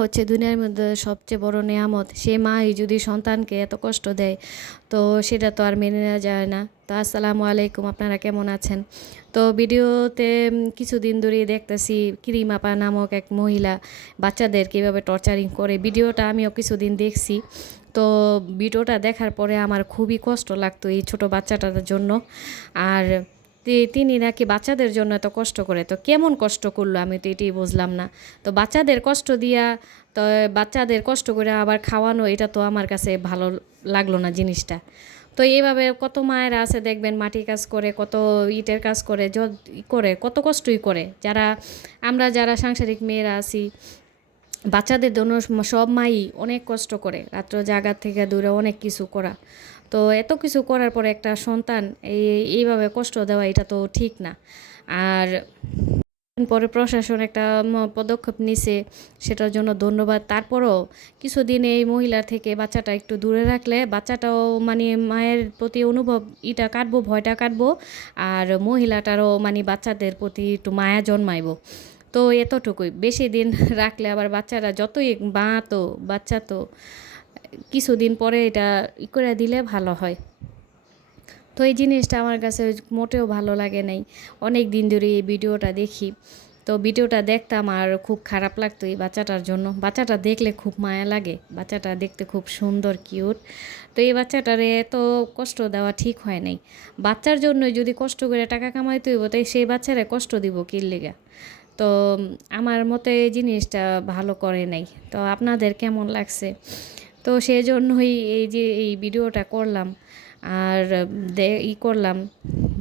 হচ্ছে দুনিয়ার মধ্যে সবচেয়ে বড় নেয়ামত। সে মাই যদি সন্তানকে এত কষ্ট দেয়, তো সেটা তো আর মেনে নেওয়া যায় না। তো আসসালামু আলাইকুম, আপনারা কেমন আছেন? তো ভিডিওতে কিছুদিন ধরেই দেখতেছি ক্রিম আপা নামক এক মহিলা বাচ্চাদের কীভাবে টর্চারিং করে। ভিডিওটা আমিও কিছুদিন দেখছি। তো ভিডিওটা দেখার পরে আমার খুবই কষ্ট লাগতো এই ছোট বাচ্চাটার জন্য। আর তিনি নাকি বাচ্চাদের জন্য এত কষ্ট করে, তো কেমন কষ্ট করলো আমি তো এটাই বুঝলাম না। তো বাচ্চাদের কষ্ট দিয়া, তো বাচ্চাদের কষ্ট করে আবার খাওয়ানো, এটা তো আমার কাছে ভালো লাগলো না জিনিসটা। তো এইভাবে কত মায়েরা আছে দেখবেন, মাটির কাজ করে, কত ইটের কাজ করে, করে কত কষ্টই করে। আমরা যারা সাংসারিক মেয়েরা আছি, বাচ্চাদের জন্য সব মাই অনেক কষ্ট করে, রাত্র জাগার থেকে দূরে অনেক কিছু করা। তো এত কিছু করার পরে একটা সন্তান এইভাবে কষ্ট দেওয়া, এটা তো ঠিক না। আর পরে প্রশাসন একটা পদক্ষেপ নিছে, সেটার জন্য ধন্যবাদ। তারপরও কিছুদিন এই মহিলার থেকে বাচ্চাটা একটু দূরে রাখলে বাচ্চাটাও মানে মায়ের প্রতি অনুভব এটা কাটবো, ভয়টা কাটবো। আর মহিলাটারও মানে বাচ্চাদের প্রতি একটু মায়া জন্মাইব। তো এতটুকুই, বেশি দিন রাখলে আবার বাচ্চারা যতই তো বাচ্চা, তো কিছুদিন পরে এটা করে দিলে ভালো হয়। তো এই জিনিসটা আমার কাছে মোটেও ভালো লাগে নাই। অনেক দিন ধরে এই ভিডিওটা দেখি, তো ভিডিওটা দেখতাম আর খুব খারাপ লাগতো এই বাচ্চাটার জন্য। বাচ্চাটা দেখলে খুব মায়া লাগে, বাচ্চাটা দেখতে খুব সুন্দর, কিউট। তো এই বাচ্চাটারে এত কষ্ট দেওয়া ঠিক হয় নাই। বাচ্চার জন্যই যদি কষ্ট করে টাকা কামাইতে হইব, তাই সেই বাচ্চারা কষ্ট দিব কির লেগা? তো আমার মতে এই জিনিসটা ভালো করে নাই। তো আপনাদের কেমন লাগছে? তো সেই জন্যই এই যে এই ভিডিওটা করলাম। আর করলাম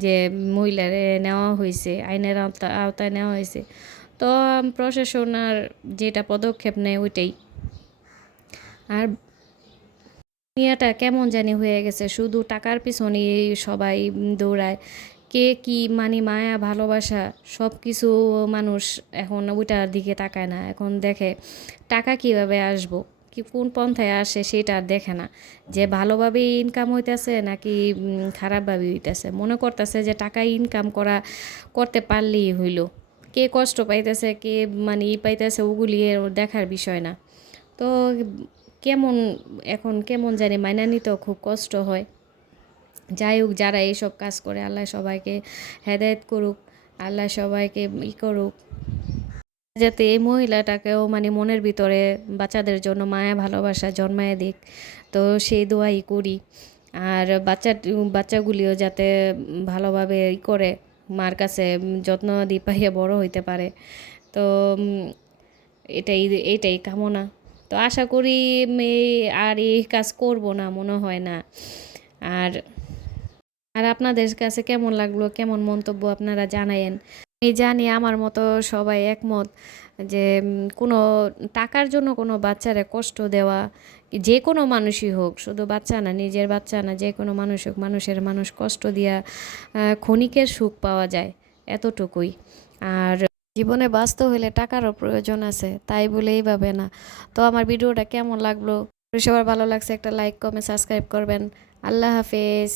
যে মহিলারে নেওয়া হয়েছে, আইনের আওতায় নেওয়া হয়েছে। তো প্রশাসন আর যেটা পদক্ষেপ নেয় ওইটাই। আর দুনিয়াটা কেমন জানি হয়ে গেছে, শুধু টাকার পিছনেই সবাই দৌড়ায়। কে কি মানে মায়া ভালোবাসা সব কিছু, মানুষ এখন ওইটার দিকে তাকায় না। এখন দেখে টাকা কিভাবে আসবো, কি কোন পন্থায় আসে সেটা আর দেখে না। যে ভালোভাবে ইনকাম হইতেছে নাকি খারাপভাবে হইতেছে, মনে করতেছে যে টাকা ইনকাম করতে পারলেই হইল। কে কষ্ট পাইতেছে, কে মানে পাইতেছে, ওগুলি দেখার বিষয় না। তো কেমন এখন কেমন জানি মাইনা নিতেও খুব কষ্ট হয়। যাই হোক, যারা এইসব কাজ করে, আল্লাহ সবাইকে হেদায়েত করুক, আল্লাহ সবাইকে করুক, যাতে এই মহিলাটাকেও মানে মনের ভিতরে বাচ্চাদের জন্য মায়া ভালোবাসা জন্মায় দিক। তো সেই দোয়াই করি। আর বাচ্চাগুলিও যাতে ভালোভাবে করে মার কাছে যত্ন দি পাইয়া বড় হইতে পারে। তো এটাই এইটাই কামনা। তো আশা করি আর এই কাজ করব না, মনে হয় না। আর আর আপনাদের কাছে কেমন লাগলো, কেমন মন্তব্য আপনারা জানায়েন। আমি জানি আমার মতো সবাই একমত যে কোনো টাকার জন্য কোনো বাচ্চারে কষ্ট দেওয়া, যে কোনো মানুষই হোক, শুধু বাচ্চা না, নিজের বাচ্চা না, যে কোনো মানুষ হোক, মানুষ কষ্ট দিয়া ক্ষণিকের সুখ পাওয়া যায়, এতটুকুই। আর জীবনে বাঁচতে হলে টাকারও প্রয়োজন আছে, তাই বলে এইভাবে না। তো আমার ভিডিওটা কেমন লাগলো, সবার ভালো লাগছে একটা লাইক, কমেন্ট, সাবস্ক্রাইব করবেন। আল্লাহ হাফেজ।